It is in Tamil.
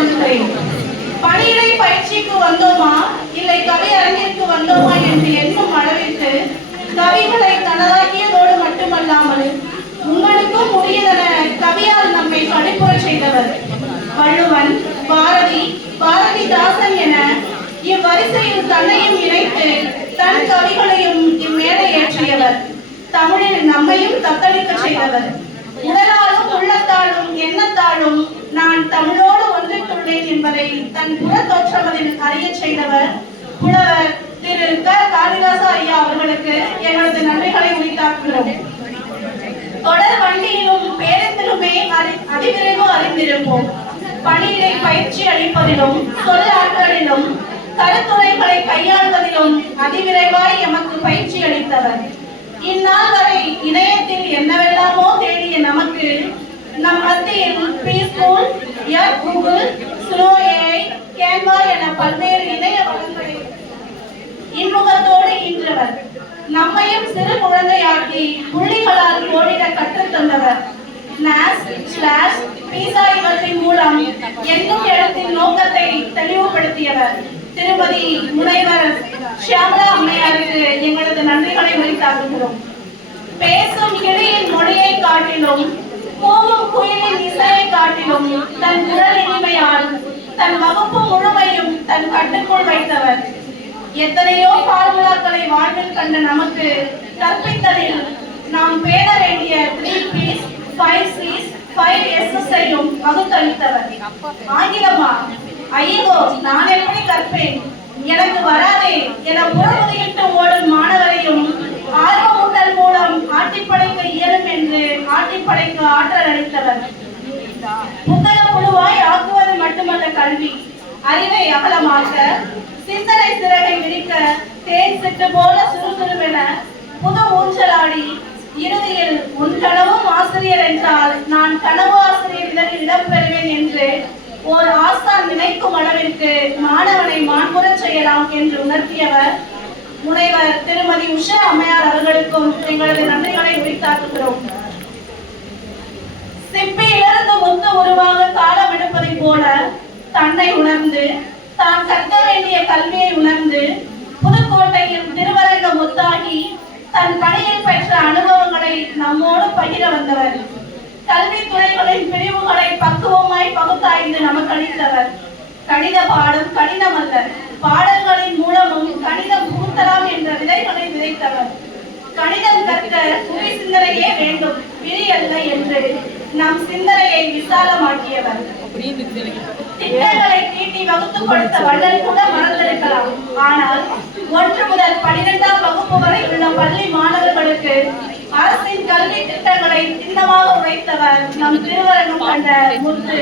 வணங்குகிறேன். பணியிடை பயிற்சிக்கு வந்தோமா இல்லை கவி அரங்கிற்கு வந்தோமா என்று எண்ணும் அளவிற்கு கவிகளை தனதாக்கியதோடு மட்டுமல்லாமல் உங்களுக்கும் உரியதென கவியால் நம்மை கடிப்புற செய்தவர் வள்ளுவன், பாரதி, பாரதிதாசன் என இவ்வரிசையில் தன்னையும் இணைத்து தன் கவிகளையும் இம்மேடை ஏற்றியவர். தமிழில் நம்மையும் தத்தளிக்க செய்தவர். உடலாலும் உள்ளத்தாலும் எண்ணத்தாலும் நான் தமிழோடு ஒன்றிட்டுள்ளேன் என்பதை தன் புற தோற்றமதில் அறிய செய்தவர் புலவர் திரு க. காளிதாச ஐயா அவர்களுக்கு எங்களது நன்றிகளை உரித்தாக்குகிறோம். தொடர் வண்டியிலும் பேருந்திலுமே அதிவிரைவு அறிந்திருப்போம். பணியிடை பயிற்சி அளிப்பதிலும் சொல் ஆற்றலிலும் கருத்துரைகளை கையாள்வதிலும் அதிவிரைவாய் எமக்கு பயிற்சி அளித்தவர். இந்நாள் வரை இணையத்தில் என்னவெல்லாமோ தேடிய நமக்கு நம் மத்தியில் பீஸ்பூல், கூகுள், ஸ்லோ ஏஐ, கேன்வா என பல்வேறு இணைய வளங்களை இன்முகத்தோடு ஈன்றவர். நம்மையும் சிறு குழந்தையாக்கி புள்ளிகளால் கோடிட கற்றுத்தந்தவர். நாஸ், ஸ்லாஷ், பீசா இவற்றின் மூலம் எண்ணும் இடத்தின் நோக்கத்தை தெளிவுபடுத்தியவர் திருமதி முனைவர் ஷியாமளா அம்மையாருக்கு எங்களது நன்றிகளை உரித்தாக்குகிறோம். பேசும் கிளியின் மொழியை காட்டிலும் கூவும் குயிலின் இசையை காட்டிலும் தன் குரல் இனிமையால் தன் வகுப்பு முழுமையும் தன் கட்டுக்குள் வைத்தவர். எத்தனையோ பார்முலாக்களை வாழ்வில் கண்ட நமக்கு கற்பித்தலில் நாம் பேண வேண்டிய 3Ps, 5Cs, 5Sஐயும் வகுத்தளித்தவர். ஆங்கிலமா? ஐயோ, நான் எப்படி கற்பேன், எனக்கு வராதே என புறமுதுகிட்டு ஓடும் மாணவரையும் ஆர்வமூட்டல் மூலம் ஆட்டிப்படைக்க இயலும் என்று ஆட்டிப்படைக்க ஆற்றல் அளித்தவர். புத்தக புழுவாய் ஆக்குவது மட்டுமல்ல கல்வி, அறிவை அகலமாக்க, சிந்தனை சிறகை விரிக்க, தேன் சிட்டு போல சுறுசுறுவென புது ஊஞ்சலாடி இறுதியில் உன் கனவும் ஆசிரியர் என்றால் நான் கனவு ஆசிரியர் இதழில் இடம்பெறுவேன் என்று ஓர் ஆசான் நினைக்கும் அளவிற்கு மாணவனை மாண்புறச் செய்யலாம் என்று உணர்த்தியவர் முனைவர் திருமதி உஷா அம்மையார் அவர்களுக்கும் எங்களது நன்றிகளை உரித்தாக்குகிறோம். சிப்பியிலிருந்து முத்து உருவாக காலம் எடுப்பதை போல தன்னை உணர்ந்து தான் கற்க வேண்டிய கல்வியை உணர்ந்து புதுக்கோட்டையில் திருவரங்க முத்தாகி தன் பணியில் பெற்ற அனுபவங்களை நம்மோடு பகிர வந்தவர். கல்வித்துறைகளின் பிரிவுகளை பக்குவமாய் பகுத்தாய்ந்து நமக்கு அளித்தவர். கணித பாடம் கடினமல்ல, பாடல்களின் மூலமும் கணிதம் புகுத்தலாம் என்ற விதைகளை விதைத்தவர். கணிதம் கற்க புவி சிந்தனையே வேண்டும், விரி அல்ல என்று நம் சிந்தனையை விசாலமாக்கியவர். திட்டங்களை தீட்டி வகுத்து கொடுத்த வள்ளல் கூட மறந்திருக்கலாம். ஆனால் 1 முதல் 12ஆம் வகுப்பு வரை உள்ள பள்ளி மாணவர்களுக்கு அரசின் கல்வி திட்டங்களை திண்ணமாக உரைத்தவர் நம் திருவரங்கம் கண்ட முத்து